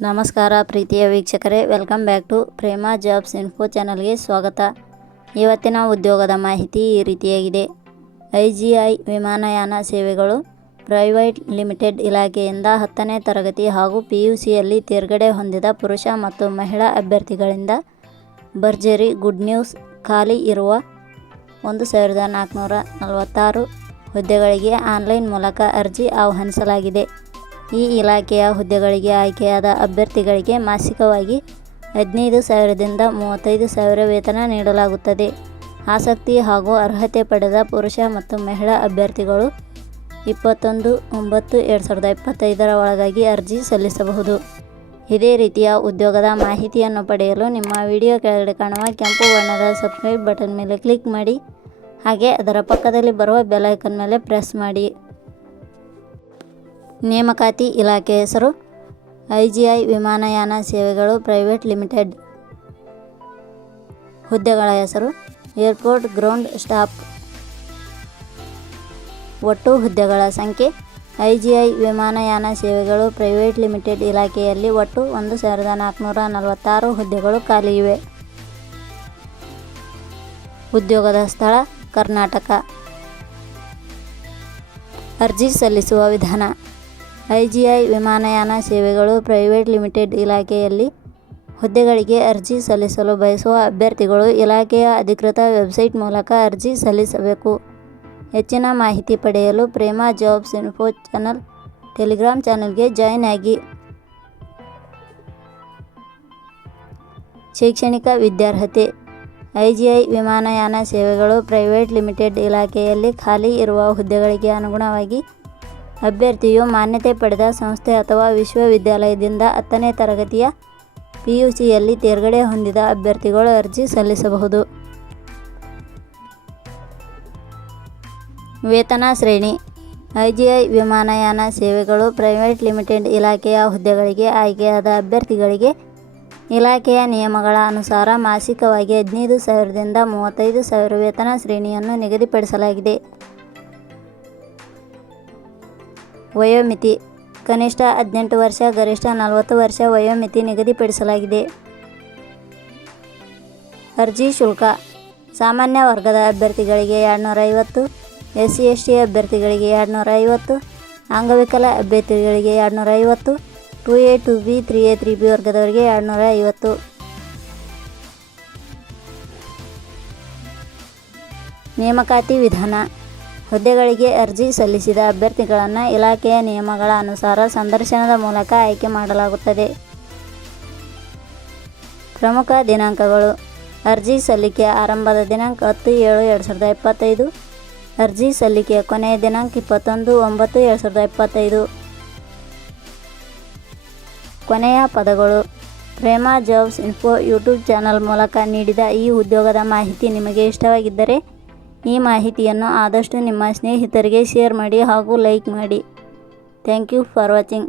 ನಮಸ್ಕಾರ ಪ್ರೀತಿಯ ವೀಕ್ಷಕರೇ, welcome back to Prema Jobs Info ಚಾನಲ್ಗೆ ಸ್ವಾಗತ. ಇವತ್ತಿನ ಉದ್ಯೋಗದ ಮಾಹಿತಿ ಈ ರೀತಿಯಾಗಿದೆ. IGI ವಿಮಾನಯಾನ ಸೇವೆಗಳು ಪ್ರೈವೇಟ್ ಲಿಮಿಟೆಡ್ ಇಲಾಖೆಯಿಂದ 10ನೇ ತರಗತಿ ಹಾಗೂ PUCಯಲ್ಲಿ ತೇರ್ಗಡೆ ಹೊಂದಿದ ಪುರುಷ ಮತ್ತು ಮಹಿಳಾ ಅಭ್ಯರ್ಥಿಗಳಿಂದ ಭರ್ಜರಿ ಗುಡ್ ನ್ಯೂಸ್. ಖಾಲಿ ಇರುವ 1446 ಹುದ್ದೆಗಳಿಗೆ ಆನ್ಲೈನ್ ಮೂಲಕ ಅರ್ಜಿ ಆಹ್ವಾನಿಸಲಾಗಿದೆ. ಈ ಇಲಾಖೆಯ ಹುದ್ದೆಗಳಿಗೆ ಆಯ್ಕೆಯಾದ ಅಭ್ಯರ್ಥಿಗಳಿಗೆ ಮಾಸಿಕವಾಗಿ 15,000ದಿಂದ 35,000 ವೇತನ ನೀಡಲಾಗುತ್ತದೆ. ಆಸಕ್ತಿ ಹಾಗೂ ಅರ್ಹತೆ ಪಡೆದ ಪುರುಷ ಮತ್ತು ಮಹಿಳಾ ಅಭ್ಯರ್ಥಿಗಳು 21/9/2025 ಒಳಗಾಗಿ ಅರ್ಜಿ ಸಲ್ಲಿಸಬಹುದು. ಇದೇ ರೀತಿಯ ಉದ್ಯೋಗದ ಮಾಹಿತಿಯನ್ನು ಪಡೆಯಲು ನಿಮ್ಮ ವಿಡಿಯೋ ಕೆಳಗಡೆ ಕಾಣುವ ಕೆಂಪು ಬಣ್ಣದ ಸಬ್ಸ್ಕ್ರೈಬ್ ಬಟನ್ ಮೇಲೆ ಕ್ಲಿಕ್ ಮಾಡಿ, ಹಾಗೆ ಅದರ ಪಕ್ಕದಲ್ಲಿ ಬರುವ ಬೆಲ್ ಐಕಾನ್ ಮೇಲೆ ಪ್ರೆಸ್ ಮಾಡಿ. ನೇಮಕಾತಿ ಇಲಾಖೆ ಹೆಸರು IGI ವಿಮಾನಯಾನ ಸೇವೆಗಳು ಪ್ರೈವೇಟ್ ಲಿಮಿಟೆಡ್. ಹುದ್ದೆಗಳ ಹೆಸರು ಏರ್ಪೋರ್ಟ್ ಗ್ರೌಂಡ್ ಸ್ಟಾಫ್. ಒಟ್ಟು ಹುದ್ದೆಗಳ ಸಂಖ್ಯೆ IGI ವಿಮಾನಯಾನ ಸೇವೆಗಳು ಪ್ರೈವೇಟ್ ಲಿಮಿಟೆಡ್ ಇಲಾಖೆಯಲ್ಲಿ ಒಟ್ಟು 1446 ಹುದ್ದೆಗಳು ಖಾಲಿ ಇವೆ. ಉದ್ಯೋಗದ ಸ್ಥಳ ಕರ್ನಾಟಕ. ಅರ್ಜಿ ಸಲ್ಲಿಸುವ ವಿಧಾನ. IGI ವಿಮಾನಯಾನ ಸೇವೆಗಳು ಪ್ರೈವೇಟ್ ಲಿಮಿಟೆಡ್ ಇಲಾಖೆಯಲ್ಲಿ ಹುದ್ದೆಗಳಿಗೆ ಅರ್ಜಿ ಸಲ್ಲಿಸಲು ಬಯಸುವ ಅಭ್ಯರ್ಥಿಗಳು ಇಲಾಖೆಯ ಅಧಿಕೃತ ವೆಬ್ಸೈಟ್ ಮೂಲಕ ಅರ್ಜಿ ಸಲ್ಲಿಸಬೇಕು. ಹೆಚ್ಚಿನ ಮಾಹಿತಿ ಪಡೆಯಲು Prema Jobs info channel Telegram ಚಾನಲ್ಗೆ ಜಾಯಿನ್ ಆಗಿ. ಶೈಕ್ಷಣಿಕ ವಿದ್ಯಾರ್ಹತೆ. IGI ವಿಮಾನಯಾನ ಸೇವೆಗಳು ಪ್ರೈವೇಟ್ ಲಿಮಿಟೆಡ್ ಇಲಾಖೆಯಲ್ಲಿ ಖಾಲಿ ಇರುವ ಹುದ್ದೆಗಳಿಗೆ ಅನುಗುಣವಾಗಿ ಅಭ್ಯರ್ಥಿಯು ಮಾನ್ಯತೆ ಪಡೆದ ಸಂಸ್ಥೆ ಅಥವಾ ವಿಶ್ವವಿದ್ಯಾಲಯದಿಂದ 10ನೇ ತರಗತಿಯ PUCಯಲ್ಲಿ ತೇರ್ಗಡೆ ಹೊಂದಿದ ಅಭ್ಯರ್ಥಿಗಳು ಅರ್ಜಿ ಸಲ್ಲಿಸಬಹುದು. ವೇತನ ಶ್ರೇಣಿ. IGI ವಿಮಾನಯಾನ ಸೇವೆಗಳು ಪ್ರೈವೇಟ್ ಲಿಮಿಟೆಡ್ ಇಲಾಖೆಯ ಹುದ್ದೆಗಳಿಗೆ ಆಯ್ಕೆಯಾದ ಅಭ್ಯರ್ಥಿಗಳಿಗೆ ಇಲಾಖೆಯ ನಿಯಮಗಳ ಅನುಸಾರ ಮಾಸಿಕವಾಗಿ 15,000ದಿಂದ 35,000 ವೇತನ ಶ್ರೇಣಿಯನ್ನು ನಿಗದಿಪಡಿಸಲಾಗಿದೆ. ವಯೋಮಿತಿ. ಕನಿಷ್ಠ 18 ವರ್ಷ, ಗರಿಷ್ಠ 40 ವರ್ಷ ವಯೋಮಿತಿ ನಿಗದಿಪಡಿಸಲಾಗಿದೆ. ಅರ್ಜಿ ಶುಲ್ಕ. ಸಾಮಾನ್ಯ ವರ್ಗದ ಅಭ್ಯರ್ಥಿಗಳಿಗೆ 250, SC/ST ಅಭ್ಯರ್ಥಿಗಳಿಗೆ 250, ಅಂಗವಿಕಲ ಅಭ್ಯರ್ಥಿಗಳಿಗೆ 250, 2A 2B 3A 3B ವರ್ಗದವರಿಗೆ 250. ನೇಮಕಾತಿ ವಿಧಾನ. ಹುದ್ದೆಗಳಿಗೆ ಅರ್ಜಿ ಸಲ್ಲಿಸಿದ ಅಭ್ಯರ್ಥಿಗಳನ್ನು ಇಲಾಖೆಯ ನಿಯಮಗಳ ಅನುಸಾರ ಸಂದರ್ಶನದ ಮೂಲಕ ಆಯ್ಕೆ ಮಾಡಲಾಗುತ್ತದೆ. ಪ್ರಮುಖ ದಿನಾಂಕಗಳು. ಅರ್ಜಿ ಸಲ್ಲಿಕೆ ಆರಂಭದ ದಿನಾಂಕ 10/7/2025. ಅರ್ಜಿ ಸಲ್ಲಿಕೆಯ ಕೊನೆಯ ದಿನಾಂಕ 21/9/2025. ಕೊನೆಯ ಪದಗಳು. Prema Jobs info YouTube channel ಮೂಲಕ ನೀಡಿದ ಈ ಉದ್ಯೋಗದ ಮಾಹಿತಿ ನಿಮಗೆ ಇಷ್ಟವಾಗಿದ್ದರೆ ಈ ಮಾಹಿತಿಯನ್ನು ಆದಷ್ಟು ನಿಮ್ಮ ಸ್ನೇಹಿತರಿಗೆ ಶೇರ್ ಮಾಡಿ ಹಾಗೂ ಲೈಕ್ ಮಾಡಿ. Thank you for watching.